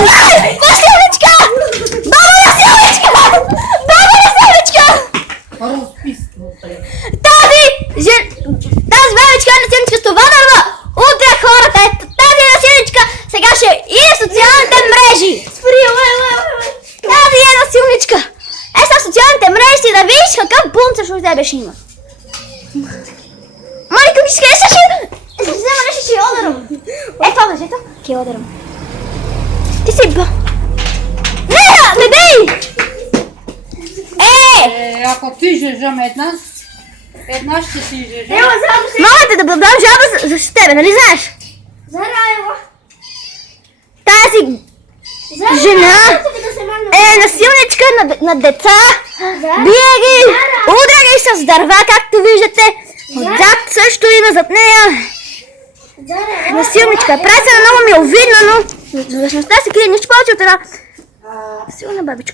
Насилничка! Баба насилничка! Баба насилничка! Тази бабичка насилничка с това дърво удря хората. Тази насилничка сега ще и в социалните мрежи. Тази е насилничка. Сега в социалните мрежи да видиш какъв бунт срещу тебе ще има. Малико ми ще взема нещо, ще я ударам. Това въжето, ще я ударам. Ти си ба... Не дей! Ако ти жежам една ще си жежам. Мога да бъдам жалба за тебе, нали знаеш? Зараева. Тази жена е насилничка на деца, бие ги, удря ги с дърва, както виждате. Отзад също има зад нея. Насилничка. Прави се на много ми е обидно, но за вечността се крие нищо повече от една силна бабичка.